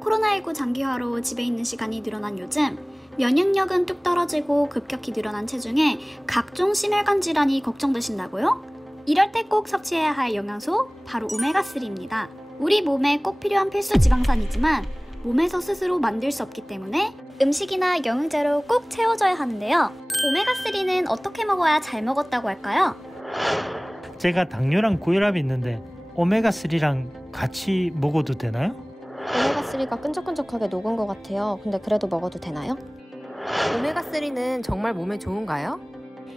코로나19 장기화로 집에 있는 시간이 늘어난 요즘 면역력은 뚝 떨어지고 급격히 늘어난 체중에 각종 심혈관 질환이 걱정되신다고요? 이럴 때 꼭 섭취해야 할 영양소 바로 오메가3입니다. 우리 몸에 꼭 필요한 필수 지방산이지만 몸에서 스스로 만들 수 없기 때문에 음식이나 영양제로 꼭 채워줘야 하는데요. 오메가3는 어떻게 먹어야 잘 먹었다고 할까요? 제가 당뇨랑 고혈압이 있는데 오메가3랑 같이 먹어도 되나요? 오메가3가 끈적끈적하게 녹은 것 같아요. 근데 그래도 먹어도 되나요? 오메가3는 정말 몸에 좋은가요?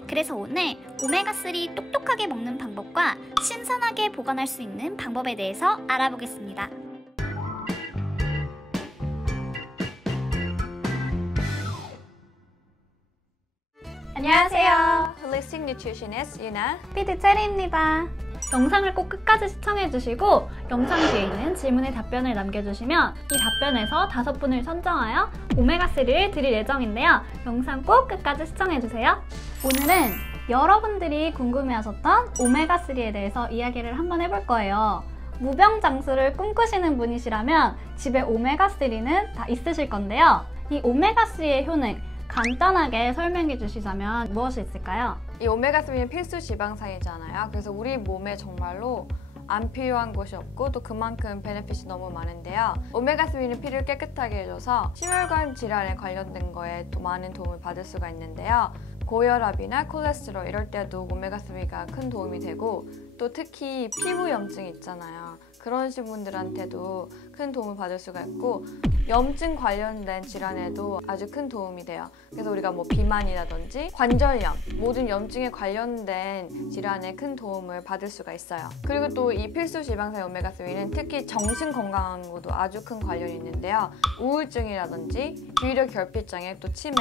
그래서 오늘 오메가3 똑똑하게 먹는 방법과 신선하게 보관할 수 있는 방법에 대해서 알아보겠습니다. 안녕하세요. Holistic Nutritionist 유나, PD 체리입니다. 영상을 꼭 끝까지 시청해주시고 영상 뒤에 있는 질문에 답변을 남겨주시면 이 답변에서 5분을 선정하여 오메가3를 드릴 예정인데요. 영상 꼭 끝까지 시청해주세요. 오늘은 여러분들이 궁금해하셨던 오메가3에 대해서 이야기를 한번 해볼 거예요. 무병장수를 꿈꾸시는 분이시라면 집에 오메가3는 다 있으실 건데요. 이 오메가3의 효능 간단하게 설명해 주시자면 무엇이 있을까요? 이 오메가3는 필수 지방산이잖아요. 그래서 우리 몸에 정말로 안 필요한 것이 없고 또 그만큼 베네핏이 너무 많은데요. 오메가3는 피를 깨끗하게 해줘서 심혈관 질환에 관련된 거에 또 많은 도움을 받을 수가 있는데요. 고혈압이나 콜레스테롤 이럴 때도 오메가3가 큰 도움이 되고 또 특히 피부 염증 있잖아요. 그런 분들한테도 큰 도움을 받을 수가 있고 염증 관련된 질환에도 아주 큰 도움이 돼요. 그래서 우리가 뭐 비만이라든지 관절염, 모든 염증에 관련된 질환에 큰 도움을 받을 수가 있어요. 그리고 또 이 필수 지방산 오메가3는 특히 정신 건강하고도 아주 큰 관련이 있는데요. 우울증이라든지 주의력 결핍장애, 또 치매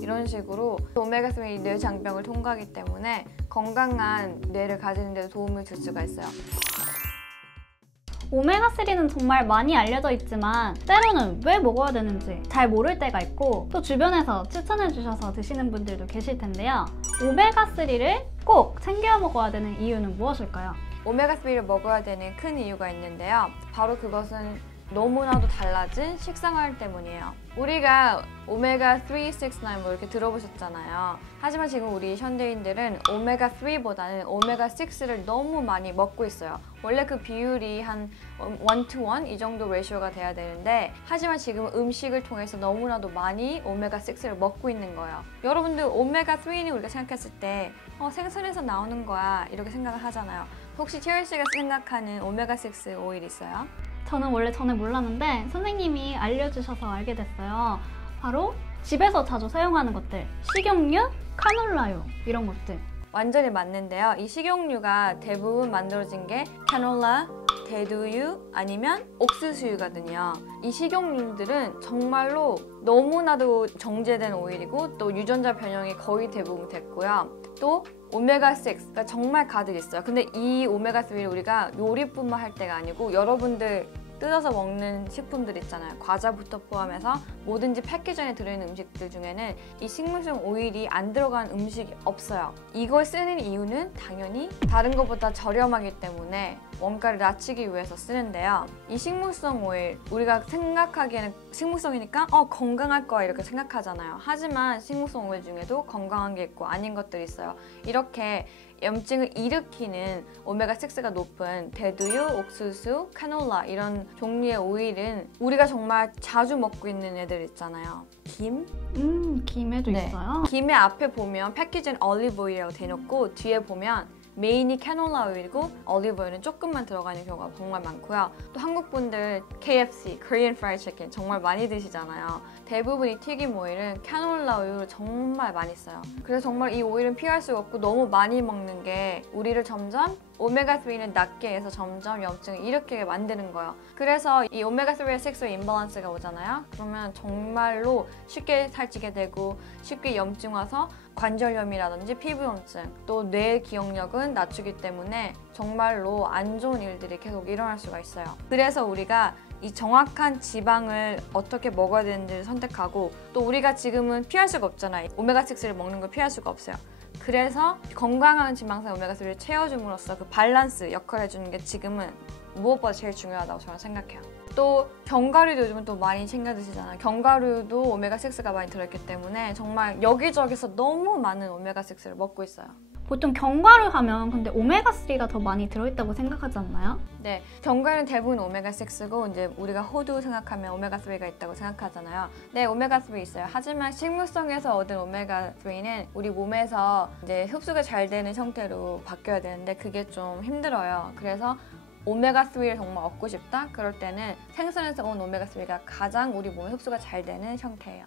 이런 식으로 오메가3이 뇌장병을 통과하기 때문에 건강한 뇌를 가지는 데도 도움을 줄 수가 있어요. 오메가3는 정말 많이 알려져 있지만 때로는 왜 먹어야 되는지 잘 모를 때가 있고 또 주변에서 추천해 주셔서 드시는 분들도 계실 텐데요. 오메가3를 꼭 챙겨 먹어야 되는 이유는 무엇일까요? 오메가3를 먹어야 되는 큰 이유가 있는데요. 바로 그것은 너무나도 달라진 식생활 때문이에요. 우리가 오메가3, 6, 9 뭐 이렇게 들어보셨잖아요. 하지만 지금 우리 현대인들은 오메가3보다는 오메가6를 너무 많이 먹고 있어요. 원래 그 비율이 한 1:1 이 정도 레이쇼가 돼야 되는데 하지만 지금 음식을 통해서 너무나도 많이 오메가6를 먹고 있는 거예요. 여러분들 오메가3는 우리가 생각했을 때 생선에서 나오는 거야 이렇게 생각을 하잖아요. 혹시 체리 씨가 생각하는 오메가6 오일 있어요? 저는 원래 전에 몰랐는데 선생님이 알려주셔서 알게 됐어요. 바로 집에서 자주 사용하는 것들, 식용유, 카놀라유 이런 것들. 완전히 맞는데요. 이 식용유가 대부분 만들어진 게 카놀라, 대두유 아니면 옥수수유거든요. 이 식용유들은 정말로 너무나도 정제된 오일이고 또 유전자 변형이 거의 대부분 됐고요. 또 오메가6가 정말 가득 있어요. 근데 이 오메가3를 우리가 요리뿐만 할 때가 아니고 여러분들 뜯어서 먹는 식품들 있잖아요. 과자부터 포함해서 뭐든지 패키지 안에 들어있는 음식들 중에는 이 식물성 오일이 안 들어간 음식이 없어요. 이걸 쓰는 이유는 당연히 다른 것보다 저렴하기 때문에 원가를 낮추기 위해서 쓰는데요. 이 식물성 오일, 우리가 생각하기에는 식물성이니까 건강할 거야 이렇게 생각하잖아요. 하지만 식물성 오일 중에도 건강한 게 있고 아닌 것들이 있어요. 이렇게 염증을 일으키는 오메가6가 높은 대두유, 옥수수, 카놀라 이런 종류의 오일은 우리가 정말 자주 먹고 있는 애들 있잖아요. 김? 김에도 있어요? 김의 앞에 보면 패키지는 올리브 오일이라고 대놓고 뒤에 보면 메인이 캐놀라 오일이고 올리브 오일은 조금만 들어가는 경우가 정말 많고요. 또 한국 분들 KFC, Korean Fried Chicken 정말 많이 드시잖아요. 대부분 이 튀김 오일은 캐놀라 오일을 정말 많이 써요. 그래서 정말 이 오일은 피할 수가 없고 너무 많이 먹는 게 우리를 점점 오메가3는 낮게 해서 점점 염증을 일으키게 만드는 거예요. 그래서 이 오메가3와 6의 임밸런스가 오잖아요. 그러면 정말로 쉽게 살찌게 되고 쉽게 염증 와서 관절염이라든지 피부염증, 또 뇌 기억력은 낮추기 때문에 정말로 안 좋은 일들이 계속 일어날 수가 있어요. 그래서 우리가 이 정확한 지방을 어떻게 먹어야 되는지를 선택하고 또 우리가 지금은 피할 수가 없잖아요. 오메가6를 먹는 걸 피할 수가 없어요. 그래서 건강한 지방산 오메가3를 채워줌으로써 그 밸런스 역할을 해주는 게 지금은 무엇보다 제일 중요하다고 저는 생각해요. 또 견과류도 요즘은 또 많이 챙겨 드시잖아요. 견과류도 오메가6가 많이 들어있기 때문에 정말 여기저기서 너무 많은 오메가6를 먹고 있어요. 보통 견과류 하면 근데 오메가3가 더 많이 들어있다고 생각하지 않나요? 네, 견과류는 대부분 오메가6고 이제 우리가 호두 생각하면 오메가3가 있다고 생각하잖아요. 네, 오메가3 있어요. 하지만 식물성에서 얻은 오메가3는 우리 몸에서 이제 흡수가 잘 되는 형태로 바뀌어야 되는데 그게 좀 힘들어요. 그래서 오메가3를 정말 얻고 싶다? 그럴 때는 생선에서 온 오메가3가 가장 우리 몸에 흡수가 잘 되는 형태예요.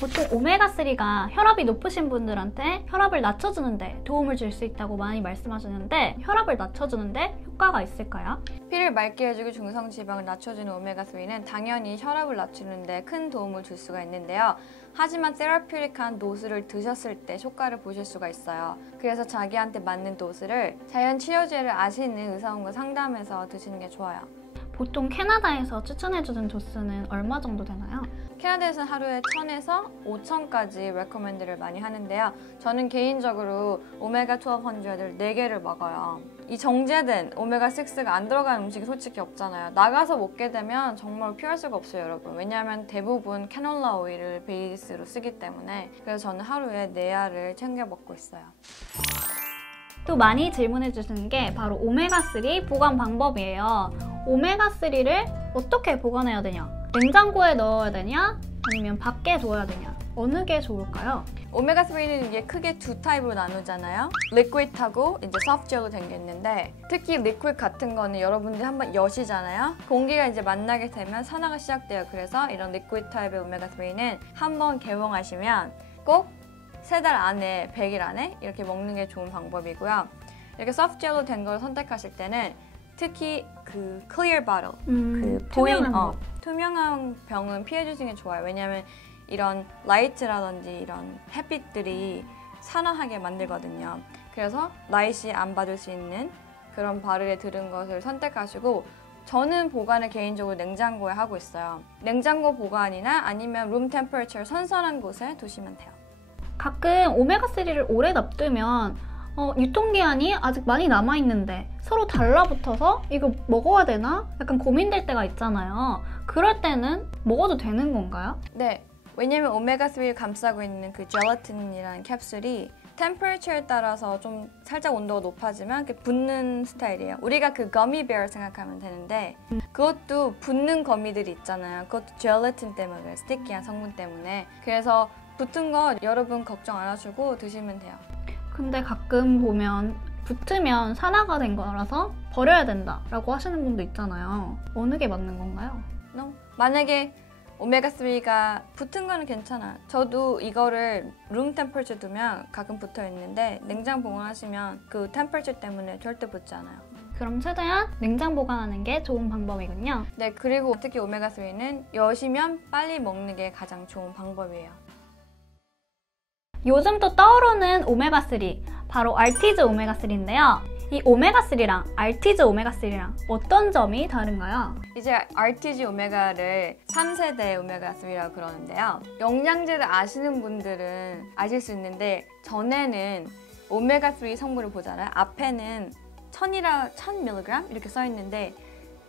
보통 오메가3가 혈압이 높으신 분들한테 혈압을 낮춰주는데 도움을 줄 수 있다고 많이 말씀하시는데 혈압을 낮춰주는데 효과가 있을까요? 피를 맑게 해주고 중성지방을 낮춰주는 오메가3는 당연히 혈압을 낮추는데 큰 도움을 줄 수가 있는데요. 하지만 세라퓨릭한 도수를 드셨을 때 효과를 보실 수가 있어요. 그래서 자기한테 맞는 도수를 자연 치료제를 아시는 의사분과 상담해서 드시는 게 좋아요. 보통 캐나다에서 추천해주는 도수는 얼마 정도 되나요? 캐나다에서는 하루에 1000에서 5000까지 레코멘드를 많이 하는데요. 저는 개인적으로 오메가12 100을 4개를 먹어요. 이 정제된 오메가6가 안 들어간 음식이 솔직히 없잖아요. 나가서 먹게 되면 정말 피할 수가 없어요, 여러분. 왜냐하면 대부분 캐놀라 오일을 베이스로 쓰기 때문에. 그래서 저는 하루에 4알을 챙겨 먹고 있어요. 또 많이 질문해 주시는 게 바로 오메가3 보관 방법이에요. 오메가3를 어떻게 보관해야 되냐? 냉장고에 넣어야 되냐? 아니면 밖에 둬야 되냐? 어느 게 좋을까요? 오메가3는 이게 크게 두 타입으로 나누잖아요. 리퀴드하고 이제 소프트젤로 된 게 있는데 특히 리퀴드 같은 거는 여러분들이 한번 여시잖아요. 공기가 이제 만나게 되면 산화가 시작돼요. 그래서 이런 리퀴드 타입의 오메가3는 한번 개봉하시면 꼭 3달 안에, 100일 안에 이렇게 먹는 게 좋은 방법이고요. 이렇게 소프트젤로 된 걸 선택하실 때는 특히 그 clear bottle, 그 투명한 병은 피해주시는 게 좋아요. 왜냐하면 이런 라이트라든지 이런 햇빛들이 산화하게 만들거든요. 그래서 라이트 안 받을 수 있는 그런 바르에 들은 것을 선택하시고 저는 보관을 개인적으로 냉장고에 하고 있어요. 냉장고 보관이나 아니면 룸 템퍼레처 선선한 곳에 두시면 돼요. 가끔 오메가3를 오래 놔두면 유통기한이 아직 많이 남아있는데 서로 달라붙어서 이거 먹어야 되나? 약간 고민될 때가 있잖아요. 그럴 때는 먹어도 되는 건가요? 네, 왜냐면 오메가3를 감싸고 있는 그 젤라틴이라는 캡슐이 템퍼레처에 따라서 좀 살짝 온도가 높아지면 붙는 스타일이에요. 우리가 그 거미베어 생각하면 되는데 그것도 붙는 거미들이 있잖아요. 그것도 젤라틴 때문에 그래요. 스티키한 성분 때문에. 그래서 붙은 거 여러분 걱정 안 하시고 드시면 돼요. 근데 가끔 보면 붙으면 산화가 된 거라서 버려야 된다라고 하시는 분도 있잖아요. 어느 게 맞는 건가요? No. 만약에 오메가3가 붙은 거는 괜찮아요. 저도 이거를 룸 템퍼레처 두면 가끔 붙어 있는데 냉장 보관하시면 그 템퍼레처 때문에 절대 붙지 않아요. 그럼 최대한 냉장 보관하는 게 좋은 방법이군요. 네, 그리고 특히 오메가3는 여시면 빨리 먹는 게 가장 좋은 방법이에요. 요즘 또 떠오르는 오메가3, 바로 알티즈 오메가3인데요. 이 오메가3랑 알티즈 오메가3랑 어떤 점이 다른가요? 이제 RTG 오메가를 3세대 오메가3라고 그러는데요. 영양제를 아시는 분들은 아실 수 있는데 전에는 오메가3 성분을 보잖아요. 앞에는 1000mg 이렇게 써 있는데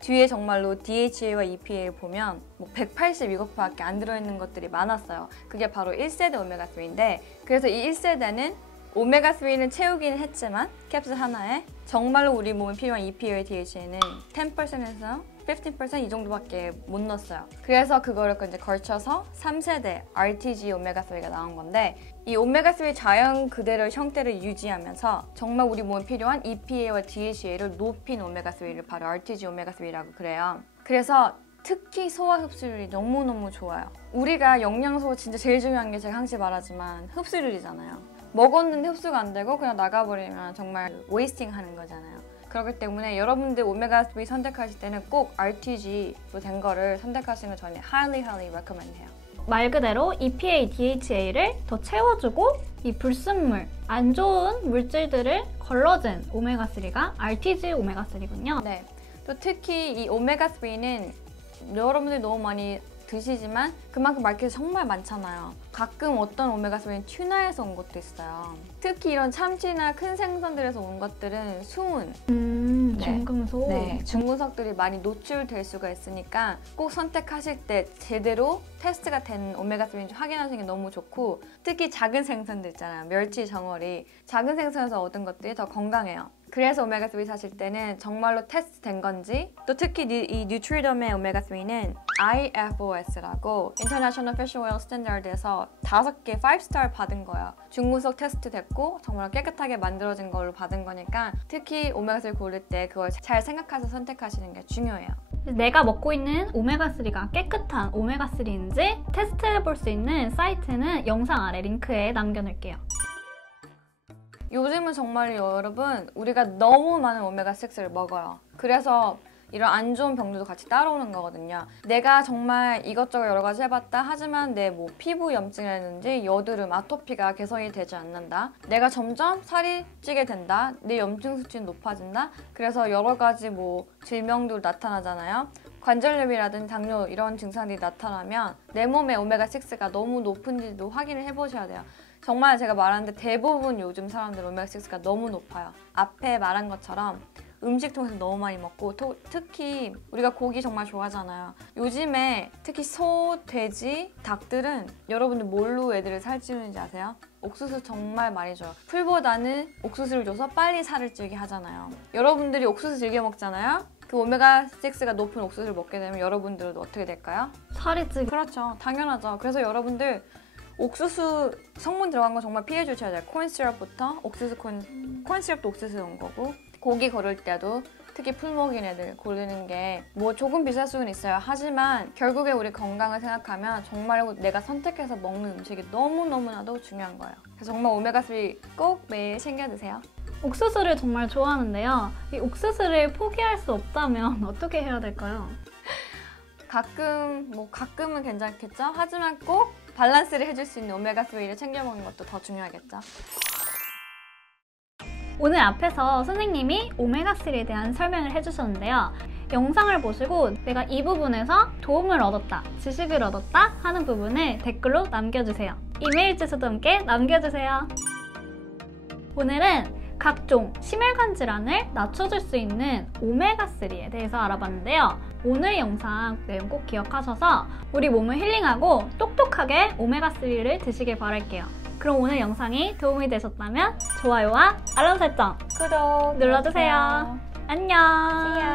뒤에 정말로 DHA와 EPA를 보면 뭐 180 이것밖에 안 들어있는 것들이 많았어요. 그게 바로 1세대 오메가3인데 그래서 이 1세대는 오메가3는 채우기는 했지만 캡슐 하나에 정말로 우리 몸에 필요한 EPA와 DHA는 10%에서 15% 이 정도밖에 못 넣었어요. 그래서 그거를 이제 걸쳐서 3세대 RTG 오메가3가 나온 건데 이 오메가3 자연 그대로의 형태를 유지하면서 정말 우리 몸에 필요한 EPA와 DHA를 높인 오메가3를 바로 RTG 오메가3라고 그래요. 그래서 특히 소화 흡수율이 너무너무 좋아요. 우리가 영양소가 진짜 제일 중요한 게 제가 항상 말하지만 흡수율이잖아요. 먹었는데 흡수가 안 되고 그냥 나가버리면 정말 웨이스팅 하는 거잖아요. 그렇기 때문에 여러분들 오메가3 선택하실 때는 꼭 RTG로 된 거를 선택하시는 거 저는 highly recommend 해요. 말 그대로 EPA, DHA를 더 채워주고 이 불순물, 안 좋은 물질들을 걸러준 오메가3가 RTG 오메가3군요. 네. 또 특히 이 오메가3는 여러분들이 너무 많이 드시지만 그만큼 마켓이 정말 많잖아요. 가끔 어떤 오메가3는 튜나에서 온 것도 있어요. 특히 이런 참치나 큰 생선들에서 온 것들은 수은 네. 중금속. 네, 중금속들이 많이 노출될 수가 있으니까 꼭 선택하실 때 제대로 테스트가 된 오메가3인지 확인하시는 게 너무 좋고, 특히 작은 생선들 있잖아요. 멸치, 정어리. 작은 생선에서 얻은 것들이 더 건강해요. 그래서 오메가3 사실 때는 정말로 테스트 된 건지, 또 특히 이 뉴트리덤의 오메가3는 IFOS라고 International Fish Oil Standard에서 5개 5스타를 받은 거예요. 중금속 테스트 됐고 정말 깨끗하게 만들어진 걸로 받은 거니까 특히 오메가3 고를 때 그걸 잘 생각해서 선택하시는 게 중요해요. 내가 먹고 있는 오메가3가 깨끗한 오메가3인지 테스트해볼 수 있는 사이트는 영상 아래 링크에 남겨놓을게요. 요즘은 정말 여러분 우리가 너무 많은 오메가6를 먹어요. 그래서 이런 안 좋은 병들도 같이 따라오는 거거든요. 내가 정말 이것저것 여러 가지 해봤다. 하지만 내 뭐 피부 염증이라든지 여드름, 아토피가 개선이 되지 않는다. 내가 점점 살이 찌게 된다. 내 염증 수치는 높아진다. 그래서 여러 가지 뭐 질병도 나타나잖아요. 관절염이라든지 당뇨 이런 증상들이 나타나면 내 몸에 오메가6가 너무 높은지도 확인을 해보셔야 돼요. 정말 제가 말하는데 대부분 요즘 사람들 오메가6가 너무 높아요. 앞에 말한 것처럼 음식 통해서 너무 많이 먹고 특히 우리가 고기 정말 좋아하잖아요. 요즘에 특히 소, 돼지, 닭들은 여러분들 뭘로 애들을 살찌우는지 아세요? 옥수수 정말 많이 줘요. 풀보다는 옥수수를 줘서 빨리 살을 찌게 하잖아요. 여러분들이 옥수수 즐겨 먹잖아요. 그 오메가6가 높은 옥수수를 먹게 되면 여러분들은 어떻게 될까요? 살이 찌고. 그렇죠. 당연하죠. 그래서 여러분들 옥수수 성분 들어간 거 정말 피해 주셔야 돼요. 콘시럽부터 옥수수 콘시럽도 옥수수 넣은 거고, 고기 고를 때도 특히 풀 먹인 애들 고르는 게 뭐 조금 비쌀 수는 있어요. 하지만 결국에 우리 건강을 생각하면 정말 내가 선택해서 먹는 음식이 너무너무나도 중요한 거예요. 그래서 정말 오메가3 꼭 매일 챙겨 드세요. 옥수수를 정말 좋아하는데요. 이 옥수수를 포기할 수 없다면 어떻게 해야 될까요? 가끔은 괜찮겠죠? 하지만 꼭 밸런스를 해줄 수 있는 오메가3를 챙겨 먹는 것도 더 중요하겠죠? 오늘 앞에서 선생님이 오메가3에 대한 설명을 해주셨는데요. 영상을 보시고 내가 이 부분에서 도움을 얻었다, 지식을 얻었다 하는 부분을 댓글로 남겨주세요. 이메일 주소도 함께 남겨주세요. 오늘은 각종 심혈관 질환을 낮춰줄 수 있는 오메가3에 대해서 알아봤는데요. 오늘 영상 내용 꼭 기억하셔서 우리 몸을 힐링하고 똑똑하게 오메가3를 드시길 바랄게요. 그럼 오늘 영상이 도움이 되셨다면 좋아요와 알람 설정 구독 눌러주세요. 안녕.